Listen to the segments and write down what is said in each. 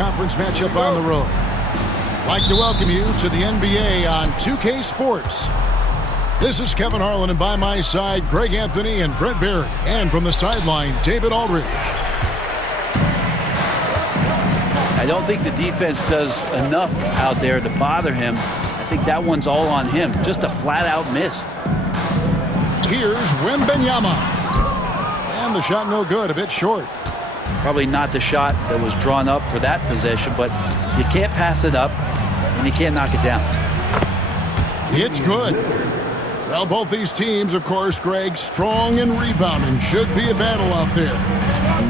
conference matchup on the road. I'd like to welcome you to the NBA on 2K Sports. This is Kevin Harlan, and by my side, Greg Anthony and Brent Barry. And from the sideline, David Aldridge. I don't think the defense does enough out there to bother him. I think that one's all on him. Just a flat-out miss. Here's Wembanyama. And the shot no good, a bit short. Probably not the shot that was drawn up for that possession, but you can't pass it up, and you can't knock it down. It's good. Well, both these teams, of course, Greg, strong and rebounding. Should be a battle out there.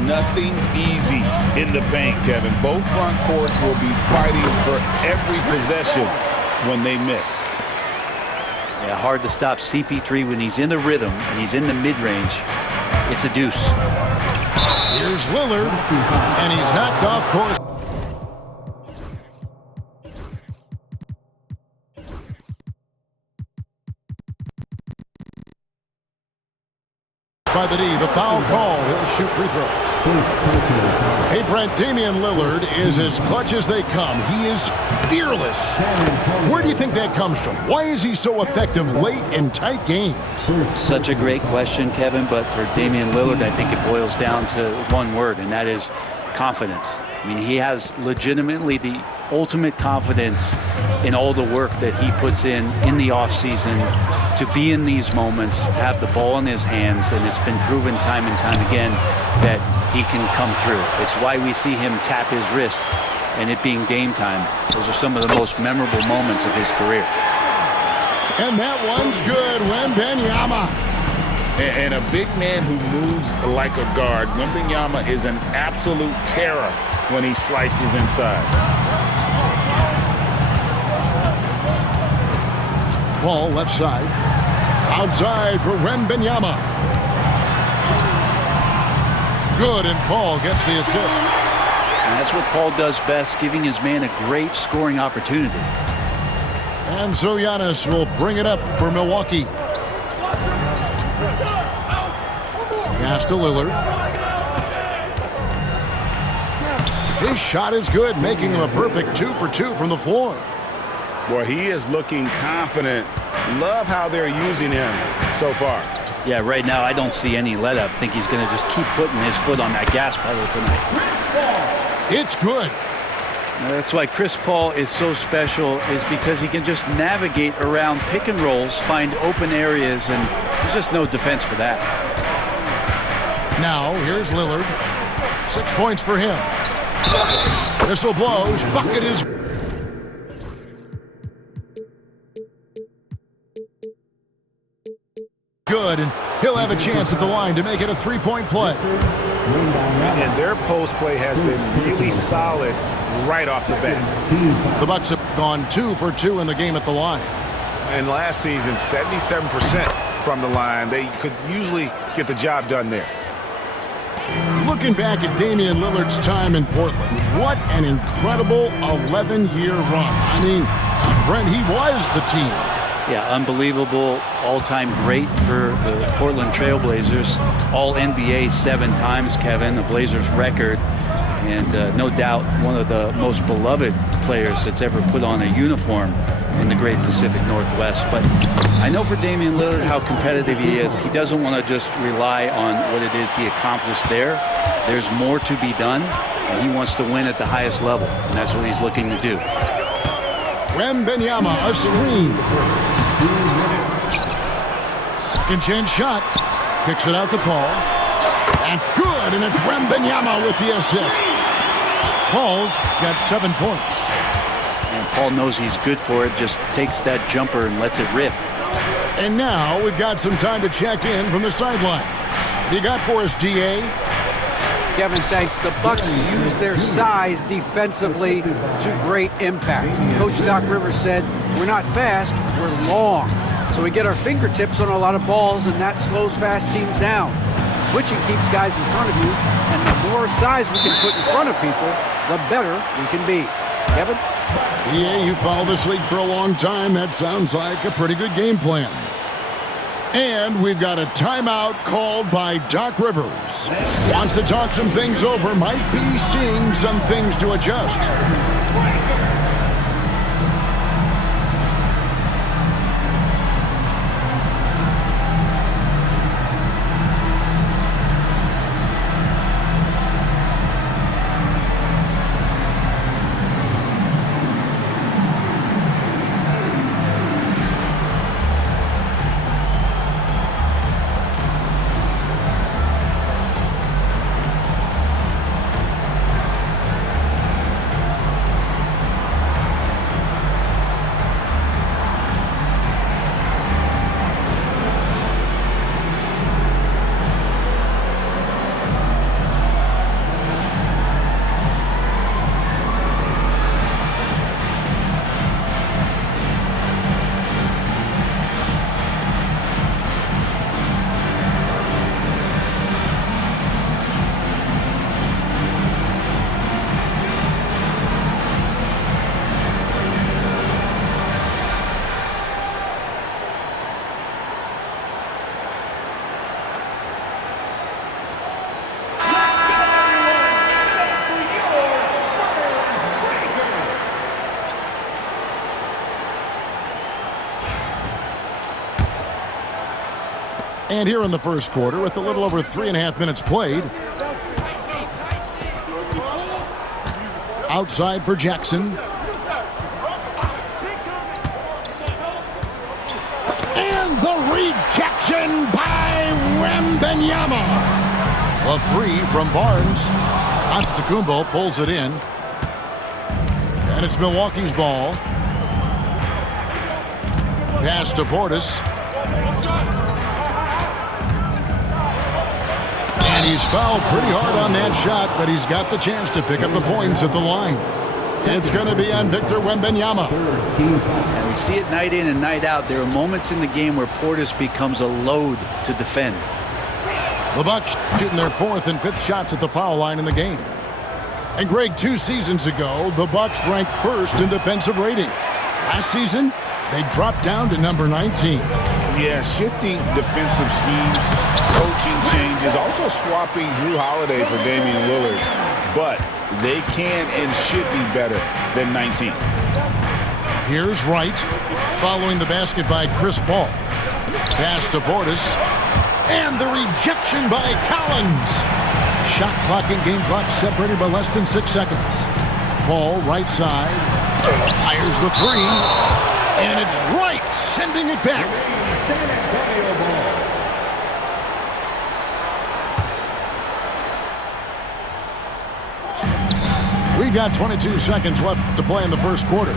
Nothing easy in the paint, Kevin. Both front courts will be fighting for every possession when they miss. Yeah, hard to stop CP3 when he's in the rhythm and he's in the mid-range. It's a deuce. Here's Lillard, and he's knocked off course. By the D, the foul call. He'll shoot free throws. Hey, Brent, Damian Lillard is as clutch as they come. He is fearless. Where do you think that comes from? Why is he so effective late in tight games? Such a great question, Kevin, but for Damian Lillard, I think it boils down to one word, and that is confidence. I mean, he has legitimately the ultimate confidence in all the work that he puts in the offseason to be in these moments, to have the ball in his hands, and it's been proven time and time again that he can come through. It's why we see him tap his wrist and it being game time. Those are some of the most memorable moments of his career. And that one's good. Wembanyama. And a big man who moves like a guard. Wembanyama is an absolute terror when he slices inside. Ball left side. Outside for Wembanyama. Good, and Paul gets the assist. And that's what Paul does best, giving his man a great scoring opportunity. And so Giannis will bring it up for Milwaukee. Pass to Lillard. His shot is good, making him a perfect 2 for 2 from the floor. Boy, he is looking confident. Love how they're using him so far. Yeah, right now I don't see any let up. I think he's going to just keep putting his foot on that gas pedal tonight. It's good. That's why Chris Paul is so special, is because he can just navigate around pick and rolls, find open areas, and there's just no defense for that. Now, here's Lillard. 6 points for him. Whistle blows. Bucket is good, and he'll have a chance at the line to make it a three-point play. And their post play has been really solid right off the bat. The Bucks have gone 2 for 2 in the game at the line. And last season, 77% from the line. They could usually get the job done there. Looking back at Damian Lillard's time in Portland, what an incredible 11-year run. I mean, Brent, he was the team. Yeah, unbelievable, all-time great for the Portland Trailblazers. All-NBA 7 times, Kevin, the Blazers record. And no doubt one of the most beloved players that's ever put on a uniform in the great Pacific Northwest. But I know for Damian Lillard how competitive he is. He doesn't want to just rely on what it is he accomplished there. There's more to be done, and he wants to win at the highest level, and that's what he's looking to do. Wembanyama, a screen. Second chance shot. Kicks it out to Paul. That's good, and it's Wembanyama with the assist. Paul's got 7 points. And Paul knows he's good for it, just takes that jumper and lets it rip. And now we've got some time to check in from the sidelines. You got for us, D.A.? Kevin, thanks. The Bucks use their size defensively to great impact. Coach Doc Rivers said, we're not fast, we're long. So we get our fingertips on a lot of balls, and that slows fast teams down. Switching keeps guys in front of you, and the more size we can put in front of people, the better we can be. Kevin? Yeah, you followed this league for a long time. That sounds like a pretty good game plan. And we've got a timeout called by Doc Rivers. Wants to talk some things over, might be seeing some things to adjust. And here in the first quarter, with a little over 3.5 minutes played. Outside for Jackson. And the rejection by Wembanyama. A three from Barnes. Antetokounmpo pulls it in. And it's Milwaukee's ball. Pass to Portis. And he's fouled pretty hard on that shot, but he's got the chance to pick up the points at the line. It's going to be on Victor Wembanyama. And we see it night in and night out. There are moments in the game where Portis becomes a load to defend. The Bucks shooting their 4th and 5th shots at the foul line in the game. And Greg, 2 seasons ago, the Bucks ranked 1st in defensive rating. Last season, they dropped down to number 19. Yeah, shifting defensive schemes, coaching changes, also swapping Drew Holiday for Damian Lillard. But they can and should be better than 19. Here's Wright, following the basket by Chris Paul. Pass to Portis. And the rejection by Collins. Shot clock and game clock separated by less than 6 seconds. Paul, right side, fires the three. And it's Wright sending it back. We've got 22 seconds left to play in the first quarter.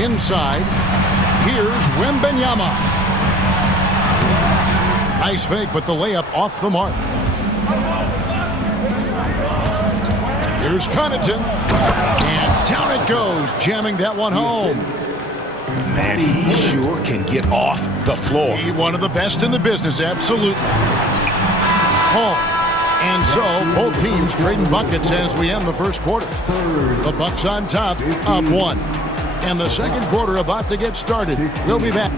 Inside, here's Wembanyama. Nice fake, but the layup off the mark. Here's Connaughton. And down it goes, jamming that one home. Man, he sure can get off the floor. He's one of the best in the business, absolutely. Home. And so, both teams trading buckets as we end the first quarter. The Bucks on top, up 1. And the second quarter about to get started. We'll be back.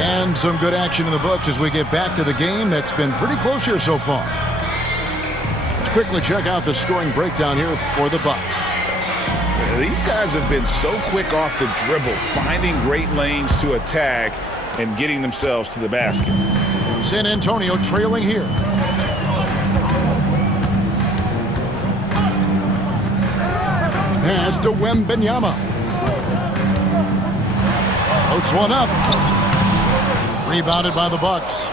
And some good action in the books as we get back to the game that's been pretty close here so far. Let's quickly check out the scoring breakdown here for the Bucks. These guys have been so quick off the dribble, finding great lanes to attack and getting themselves to the basket. San Antonio trailing here. Pass to Wembanyama. Floats one up. Rebounded by the Bucks.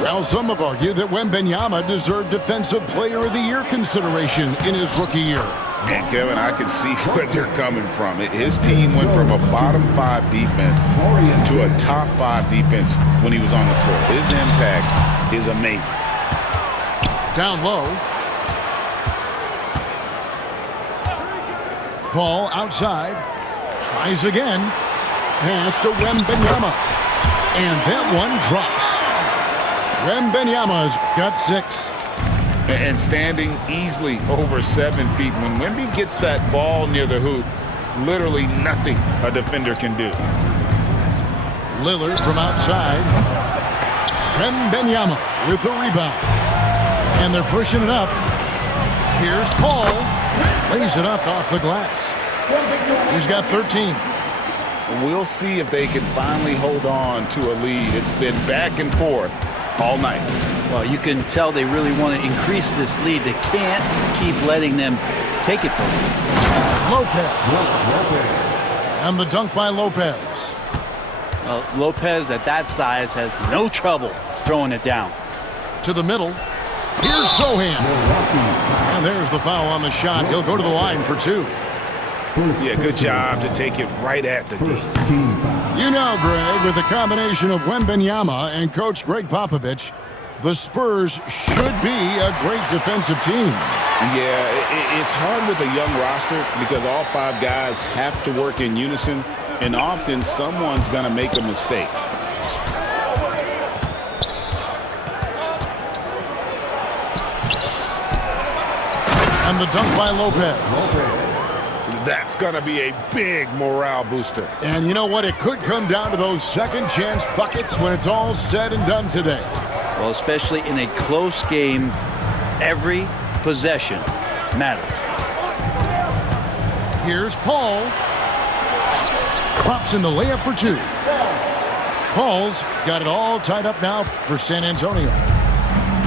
Well, some have argued that Wembanyama deserved Defensive Player of the Year consideration in his rookie year. And Kevin, I can see where they're coming from. His team went from a bottom 5 defense to a top 5 defense when he was on the floor. His impact is amazing. Down low. Paul outside. Tries again. Pass to Wembanyama. And that one drops. Wembanyama's got 6. And standing easily over 7 feet. When Wemby gets that ball near the hoop, literally nothing a defender can do. Lillard from outside. Wembanyama with the rebound. And they're pushing it up. Here's Paul. Lays it up off the glass. He's got 13. We'll see if they can finally hold on to a lead. It's been back and forth all night. Well, you can tell they really want to increase this lead. They can't keep letting them take it from them. Lopez. And the dunk by Lopez. Lopez at that size has no trouble throwing it down. To the middle. Here's Sohan. And there's the foul on the shot. He'll go to the line for 2. Yeah, good job to take it right at the D. You know, Greg, with the combination of Wembanyama and Coach Greg Popovich, the Spurs should be a great defensive team. Yeah, it's hard with a young roster because all 5 guys have to work in unison, and often someone's going to make a mistake. And the dunk by Lopez. That's going to be a big morale booster. And you know what? It could come down to those second chance buckets when it's all said and done today. Well, especially in a close game, every possession matters. Here's Paul. Pops in the layup for 2. Paul's got it all tied up now for San Antonio.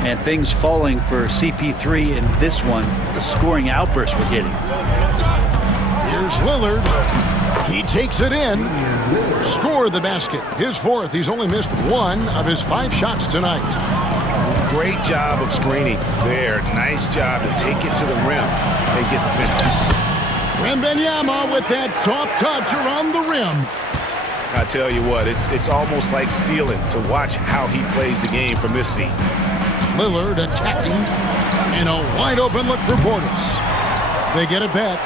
And things falling for CP3 in this one, the scoring outburst we're getting. Here's Lillard. He takes it in. Score the basket. His 4th. He's only missed 1 of his 5 shots tonight. Great job of screening there. Nice job to take it to the rim and get the finish. Wembanyama with that soft touch around the rim. I tell you what, it's almost like stealing to watch how he plays the game from this seat. Lillard attacking. And a wide open look for Portis. They get it back.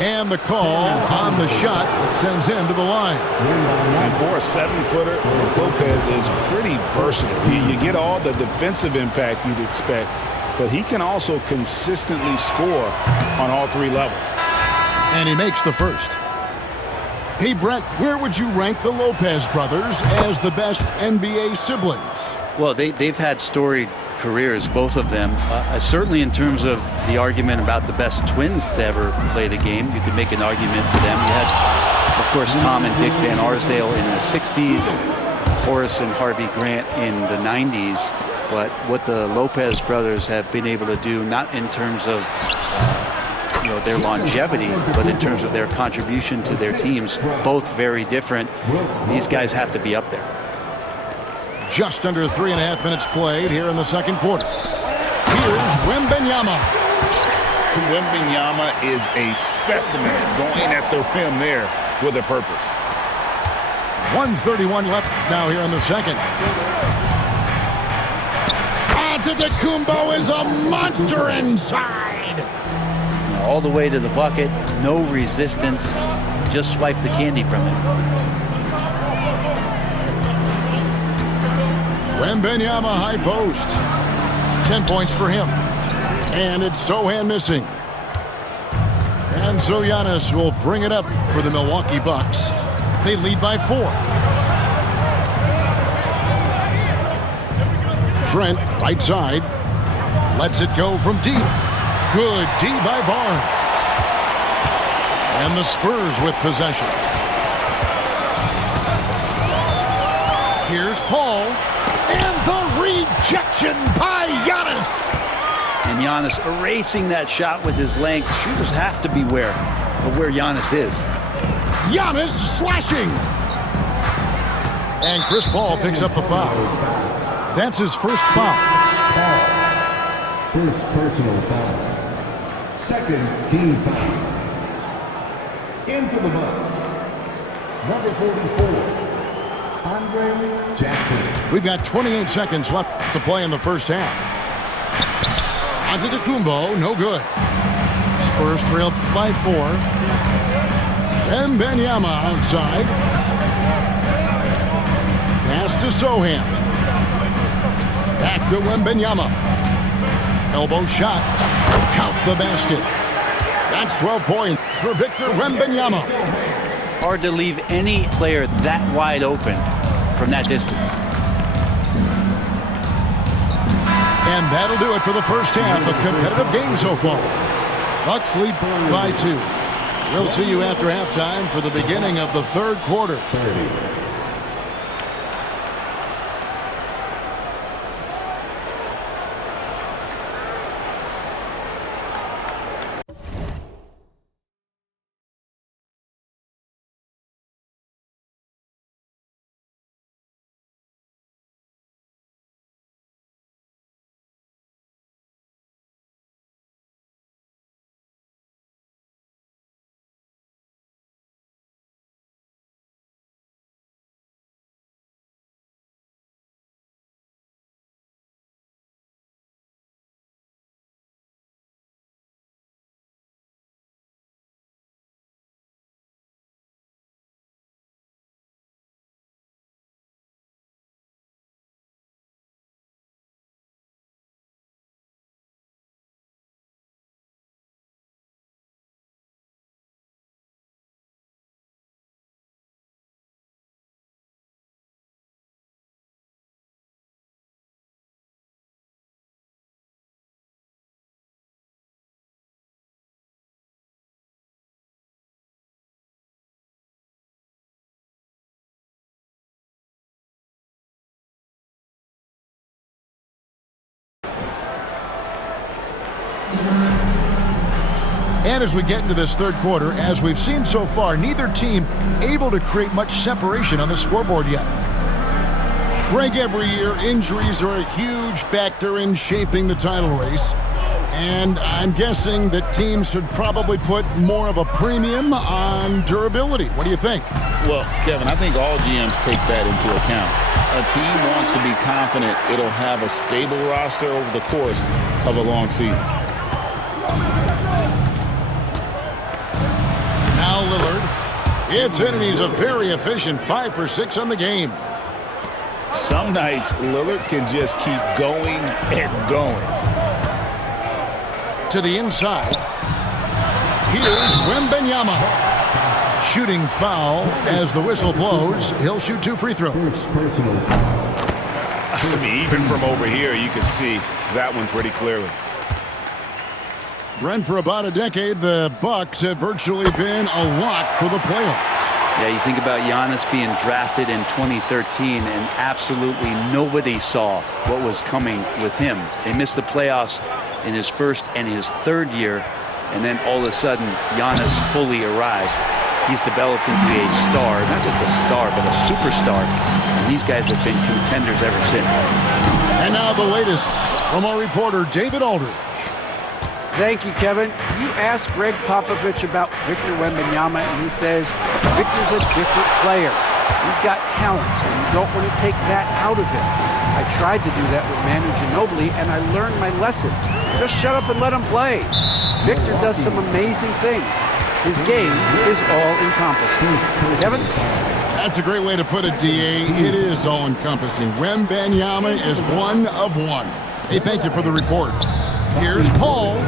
And the call on the shot that sends him to the line. And for a 7-footer, Lopez is pretty versatile. You get all the defensive impact you'd expect, but he can also consistently score on all 3 levels. And he makes the first. Hey, Brent, where would you rank the Lopez brothers as the best NBA siblings? Well, they've had storied careers, both of them. Certainly in terms of the argument about the best twins to ever play the game, you could make an argument for them. You had, of course, Tom and Dick Van Arsdale in the 60s, Horace and Harvey Grant in the 90s. But what the Lopez brothers have been able to do, not in terms of their longevity, but in terms of their contribution to their teams, both very different. These guys have to be up there. Just under 3.5 minutes played here in the second quarter. Here's Wembanyama. Wembanyama is a specimen going at the rim there with a purpose. 1:31 left now here in the second. Antetokounmpo is a monster inside. All the way to the bucket, no resistance, just swipe the candy from it. Wembanyama high post. 10 points for him. And it's Sohan missing. And so Giannis will bring it up for the Milwaukee Bucks. They lead by 4. Trent, right side. Lets it go from deep. Good D by Barnes. And the Spurs with possession. Here's Paul. And the rejection by Giannis. And Giannis erasing that shot with his length. Shooters have to beware of where Giannis is. Giannis slashing. And Chris Paul picks up the foul. That's his first foul. First personal foul. Second team foul. In for the Bucks, number 44. Andre Jackson. We've got 28 seconds left to play in the first half. Antetokounmpo, no good. Spurs trail by 4. Wembanyama outside. Pass to Sohan. Back to Wembanyama. Elbow shot. Count the basket. That's 12 points for Victor Wembanyama. Hard to leave any player that wide open from that distance. And that'll do it for the first half of competitive game so far. Bucks lead by 2. We'll see you after halftime for the beginning of the third quarter. And as we get into this third quarter, as we've seen so far, neither team able to create much separation on the scoreboard yet. Greg, every year, injuries are a huge factor in shaping the title race. And I'm guessing that teams should probably put more of a premium on durability. What do you think? Well, Kevin, I think all GMs take that into account. A team wants to be confident it'll have a stable roster over the course of a long season. Now Lillard. It's in, and he's a very efficient 5 for 6 on the game. Some nights, Lillard can just keep going and going. To the inside. Here's Wembanyama. Shooting foul as the whistle blows. He'll shoot 2 free throws. I mean, even from over here, you can see that one pretty clearly. Brent, for about a decade, the Bucks have virtually been a lock for the playoffs. Yeah, you think about Giannis being drafted in 2013, and absolutely nobody saw what was coming with him. They missed the playoffs in his first and his third year, and then all of a sudden, Giannis fully arrived. He's developed into a star, not just a star, but a superstar, and these guys have been contenders ever since. And now the latest from our reporter, David Aldridge. Thank you, Kevin. You asked Greg Popovich about Victor Wembanyama, and he says Victor's a different player. He's got talent, so you don't want to take that out of him. I tried to do that with Manu Ginobili, and I learned my lesson. Just shut up and let him play. Victor does some amazing things. His game is all-encompassing. Kevin? That's a great way to put it, D.A. It is all-encompassing. Wembanyama is one of one. Hey, thank you for the report. Here's Paul.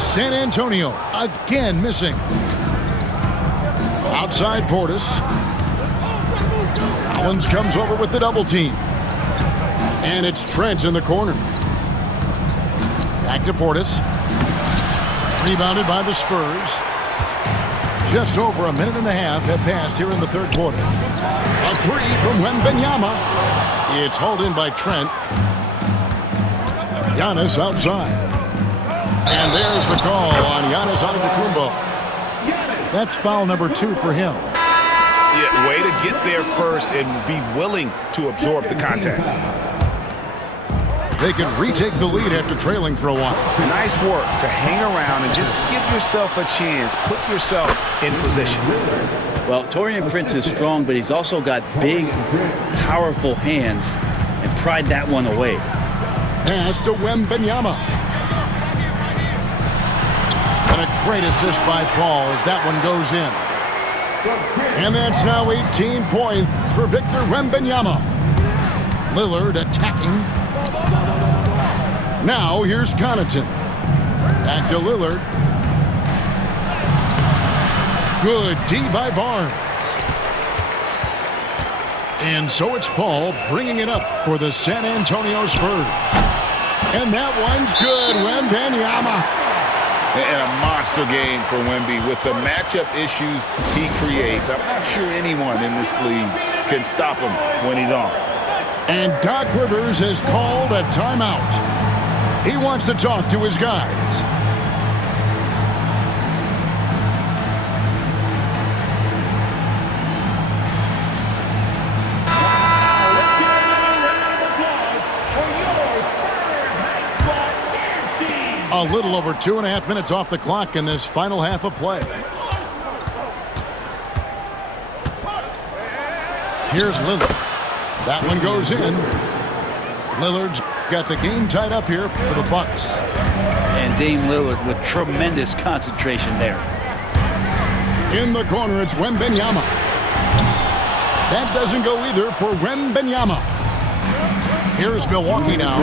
San Antonio again missing. Outside Portis. Collins comes over with the double team. And it's Trent in the corner. Back to Portis. Rebounded by the Spurs. Just over a minute and a half have passed here in the third quarter. A 3 from Wembanyama. It's hauled in by Trent. Giannis outside. And there's the call on Giannis Antetokounmpo. That's foul number 2 for him. Yeah, way to get there first and be willing to absorb the contact. They can retake the lead after trailing for a while. Nice work to hang around and just give yourself a chance. Put yourself in position. Well, Taurean Prince is strong, but he's also got big, powerful hands and pried that one away. Pass to Wembanyama. And a great assist by Paul as that one goes in. And that's now 18 points for Victor Wembanyama. Lillard attacking. Now here's Connaughton. Back to Lillard. Good D by Barnes. And so it's Paul bringing it up for the San Antonio Spurs. And that one's good. Wembanyama. And a monster game for Wemby with the matchup issues he creates. I'm not sure anyone in this league can stop him when he's on. And Doc Rivers has called a timeout. He wants to talk to his guys. A little over 2.5 minutes off the clock in this final half of play. Here's Lillard. That one goes in. Lillard's got the game tied up here for the Bucks. And Dame Lillard with tremendous concentration there. In the corner, it's Wembanyama. That doesn't go either for Wembanyama. Here's Milwaukee now.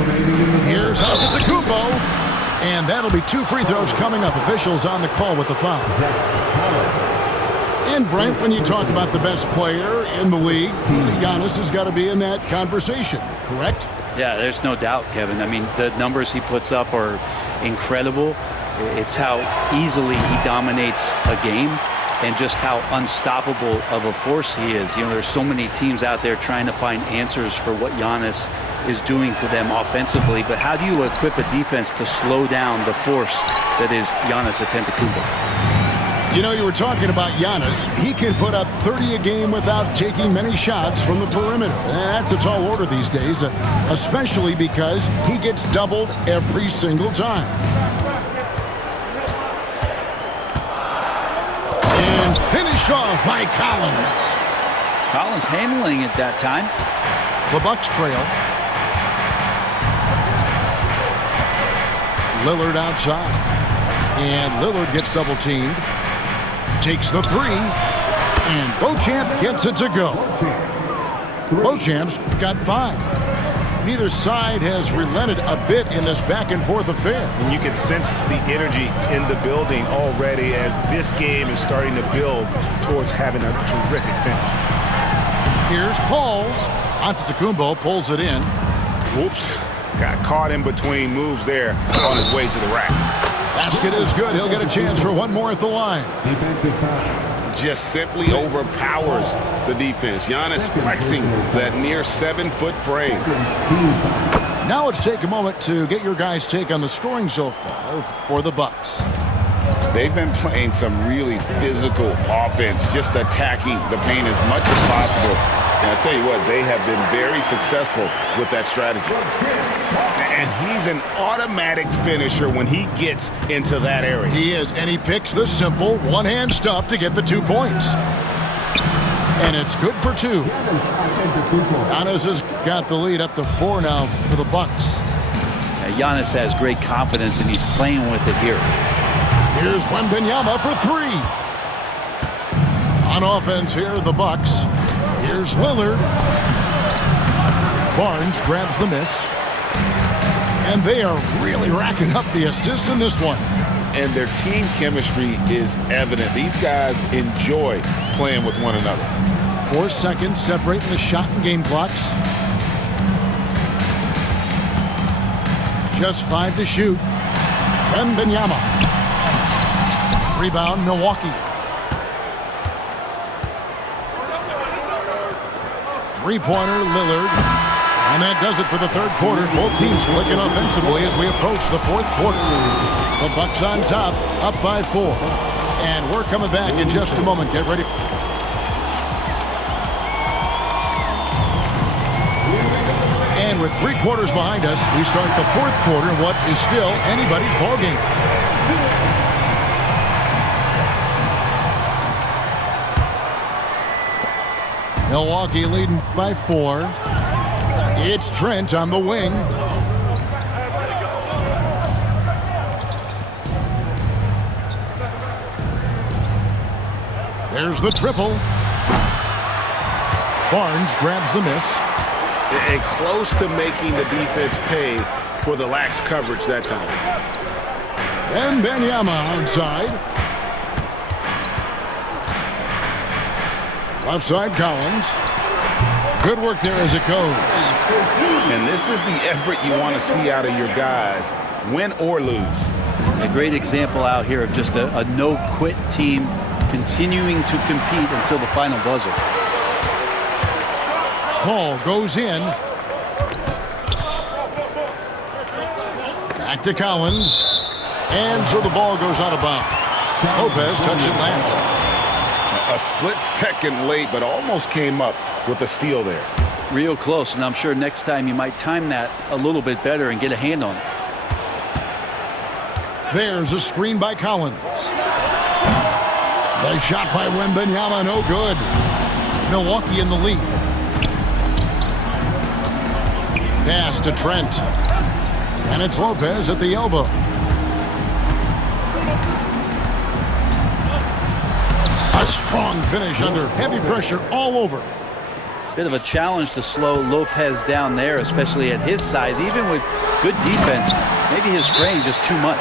Here's Antetokounmpo. And that'll be 2 free throws coming up. Officials on the call with the foul. And Brent, when you talk about the best player in the league, Giannis has got to be in that conversation, correct? Yeah, there's no doubt, Kevin. I mean, the numbers he puts up are incredible. It's how easily he dominates a game and just how unstoppable of a force he is. You know, there's so many teams out there trying to find answers for what Giannis is doing to them offensively, but how do you equip a defense to slow down the force that is Giannis Antetokounmpo? You know, you were talking about Giannis. He can put up 30 a game without taking many shots from the perimeter. That's a tall order these days, especially because he gets doubled every single time. And finished off by Collins. Collins handling it that time. The Bucks trail. Lillard outside. And Lillard gets double teamed. Takes the three. And Beauchamp gets it to go. Beauchamp's got 5. Neither side has relented a bit in this back-and-forth affair. And you can sense the energy in the building already as this game is starting to build towards having a terrific finish. Here's Paul. Antetokounmpo pulls it in. Whoops. Got caught in between moves there on his way to the rack. Basket is good. He'll get a chance for one more at the line. Defensive foul. Just simply overpowers the defense. Giannis flexing that near 7-foot frame. Now let's take a moment to get your guys' take on the scoring so far for the Bucks. They've been playing some really physical offense, just attacking the paint as much as possible. And I'll tell you what, they have been very successful with that strategy. And he's an automatic finisher when he gets into that area. He is, and he picks the simple one-hand stuff to get the 2 points. And it's good for 2. Giannis has got the lead up to 4 now for the Bucks. Giannis has great confidence, and he's playing with it here. Here's Wembanyama for 3. On offense here, the Bucks. Here's Lillard. Barnes grabs the miss. And they are really racking up the assists in this one. And their team chemistry is evident. These guys enjoy playing with one another. 4 seconds separating the shot and game clocks. Just 5 to shoot. Wembanyama. Rebound, Milwaukee. 3-pointer, Lillard. And that does it for the third quarter. Both teams clicking offensively as we approach the fourth quarter. The Bucks on top, up by 4. And we're coming back in just a moment. Get ready. And with 3 quarters behind us, we start the fourth quarter in what is still anybody's ballgame. Milwaukee leading by 4. It's Trent on the wing. There's the triple. Barnes grabs the miss. And close to making the defense pay for the lax coverage that time. And Wembanyama outside. Left side, Collins. Good work there as it goes. And this is the effort you want to see out of your guys, win or lose. A great example out here of just a no-quit team continuing to compete until the final buzzer. Ball goes in. Back to Collins. And so the ball goes out of bounds. Lopez touched it last. A split second late, but almost came up with a steal there. Real close, and I'm sure next time you might time that a little bit better and get a hand on it. There's a screen by Collins. The shot by Wembanyama, no good. Milwaukee in the lead. Pass to Trent. And it's Lopez at the elbow. A strong finish under heavy pressure all over. Bit of a challenge to slow Lopez down there, especially at his size. Even with good defense, maybe his frame just too much.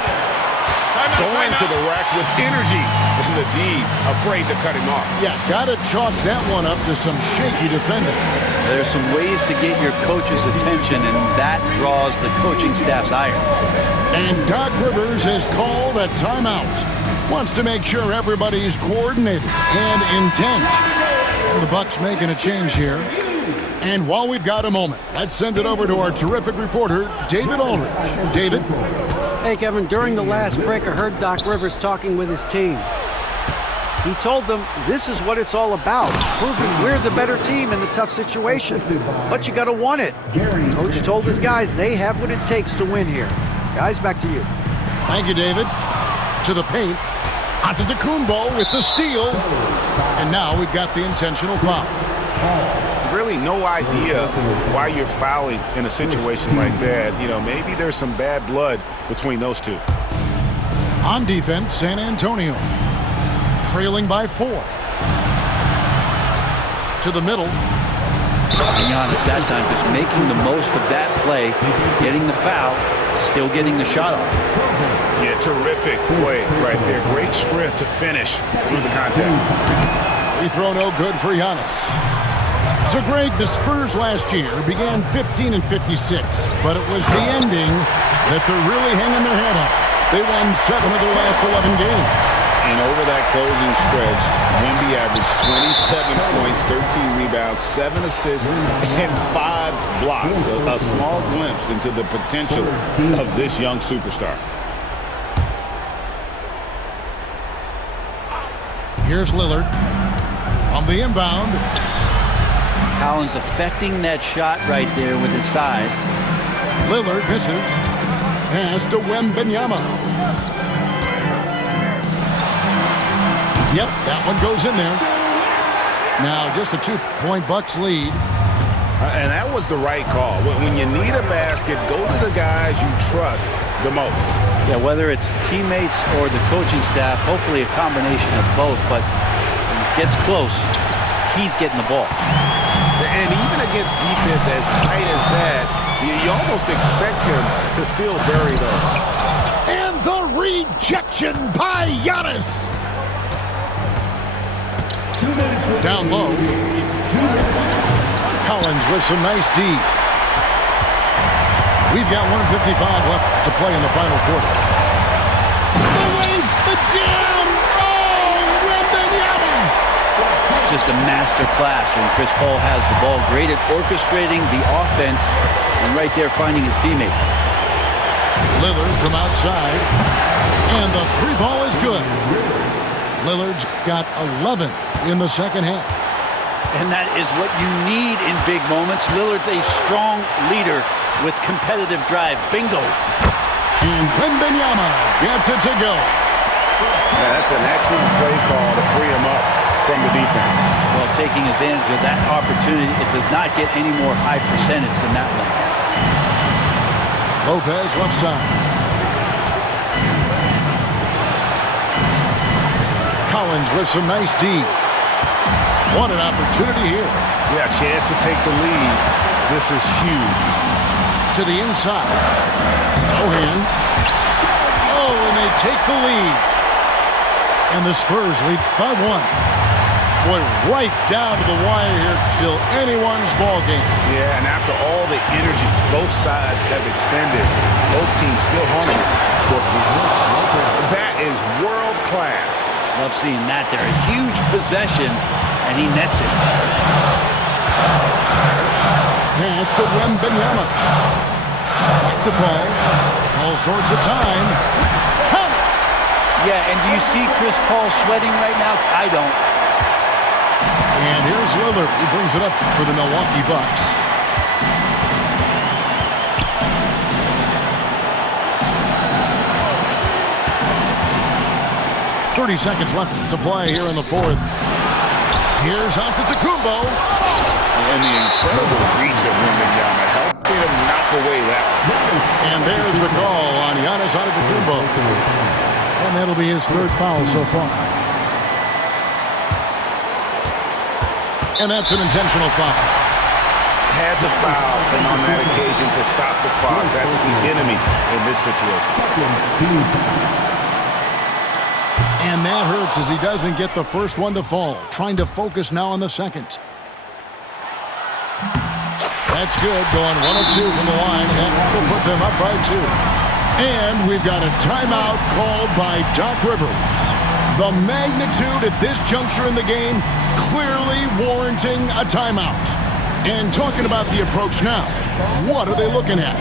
Going to the rack with energy. And the D afraid to cut him off. Yeah, gotta chalk that one up to some shaky defending. There's some ways to get your coach's attention, and that draws the coaching staff's ire. And Doc Rivers has called a timeout. Wants to make sure everybody's coordinated and intent. And the Bucks making a change here. And while we've got a moment, let's send it over to our terrific reporter, David Aldridge. David? Hey, Kevin, during the last break, I heard Doc Rivers talking with his team. He told them this is what it's all about, proving we're the better team in the tough situation. But you got to want it. Coach told his guys they have what it takes to win here. Guys, back to you. Thank you, David. To the paint. Antetokounmpo with the steal. And now we've got the intentional foul. Really no idea why you're fouling in a situation like that. You know, maybe there's some bad blood between those two. On defense, San Antonio. Trailing by 4. To the middle. Being honest, that time just making the most of that play, getting the foul, still getting the shot off. Yeah, terrific play right there. Great strength to finish through the contact. Free throw no good for Giannis. So, Greg, the Spurs last year began 15 and 56, but it was the ending that they're really hanging their head on. They won 7 of their last 11 games. And over that closing stretch, Wemby averaged 27 points, 13 rebounds, 7 assists, and 5 blocks. A small glimpse into the potential of this young superstar. Here's Lillard on the inbound. Collins affecting that shot right there with his size. Lillard misses. Pass to Wembanyama. Yep, that one goes in there. Now just a 2-point Bucks lead. And that was the right call. When you need a basket, go to the guys you trust the most. Yeah, whether it's teammates or the coaching staff, hopefully a combination of both, but when it gets close, he's getting the ball. And even against defense as tight as that, you almost expect him to still bury those. And the rejection by Giannis. Down low. Collins with some nice D. We've got 1:55 left to play in the final quarter. The wave, the jam! Oh, Wembanyama! Just a master class when Chris Paul has the ball. Great at orchestrating the offense and right there finding his teammate. Lillard from outside. And the 3-ball is good. Lillard's got 11 in the second half. And that is what you need in big moments. Lillard's a strong leader with competitive drive. Bingo. And Wembanyama gets it to go. Yeah, that's an excellent play call to free him up from the defense. Well, taking advantage of that opportunity, it does not get any more high percentage than that one. Lopez left side. Collins with some nice D. What an opportunity here. Yeah, chance to take the lead. This is huge. To the inside. Sohan. Oh, and they take the lead. And the Spurs lead by 1. Boy, right down to the wire here. Still anyone's ball game. Yeah, and after all the energy both sides have expended, both teams still hungry for the win. That is world class. Love seeing that there. A huge possession, and he nets it. Pass to Wembanyama. Back to Paul. All sorts of time. Count it! Yeah, and do you see Chris Paul sweating right now? I don't. And here's Lillard. He brings it up for the Milwaukee Bucks. .30 seconds left to play here in the fourth. Here's Antetokounmpo. And the incredible reach of Wembanyama helping him knock away that one. And there's the call on Giannis Antetokounmpo. And that'll be his third foul so far. And that's an intentional foul. Had to foul, and on that occasion to stop the clock. That's the enemy in this situation. And that hurts as he doesn't get the first one to fall. Trying to focus now on the second. That's good. Going 1 of 2 from the line, and that will put them up by 2. And we've got a timeout called by Doc Rivers. The magnitude at this juncture in the game clearly warranting a timeout. And talking about the approach now, what are they looking at?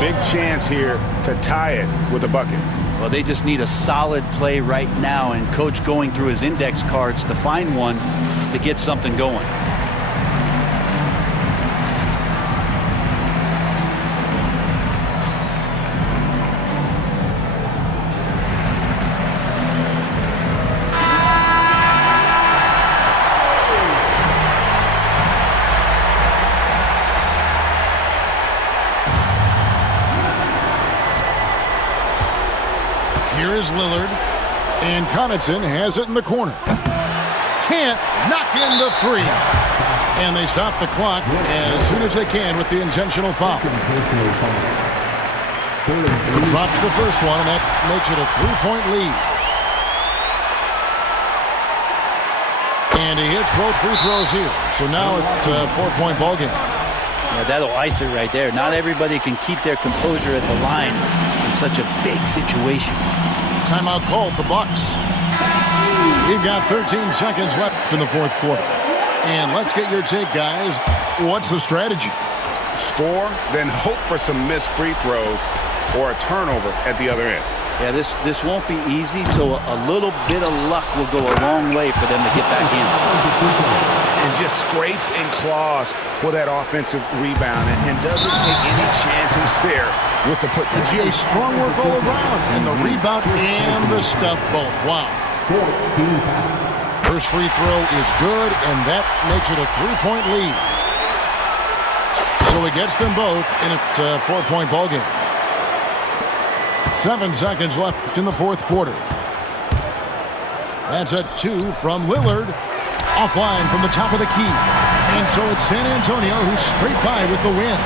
Big chance here to tie it with a bucket. Well, they just need a solid play right now, and Coach going through his index cards to find one to get something going. Here is Lillard, and Connaughton has it in the corner. Can't knock in the three. And they stop the clock as soon as they can with the intentional foul. He drops the first one, and that makes it a 3-point lead. And he hits both free throws here. So now it's a 4-point ball game. Yeah, that'll ice it right there. Not everybody can keep their composure at the line in such a big situation. Timeout called, the Bucks. We've got 13 seconds left in the fourth quarter. And let's get your take, guys. What's the strategy? Score, then hope for some missed free throws or a turnover at the other end. Yeah, this won't be easy, so a little bit of luck will go a long way for them to get back in. And just scrapes and claws for that offensive rebound and doesn't take any chances there with the put. GA, strong work all around. And the rebound and the stuff both. Wow. First free throw is good, and that makes it a 3-point lead. So he gets them both, and it's a 4-point ball game. 7 seconds left in the fourth quarter. That's a 2 from Lillard. Offline from the top of the key. And so it's San Antonio who's straight by with the win.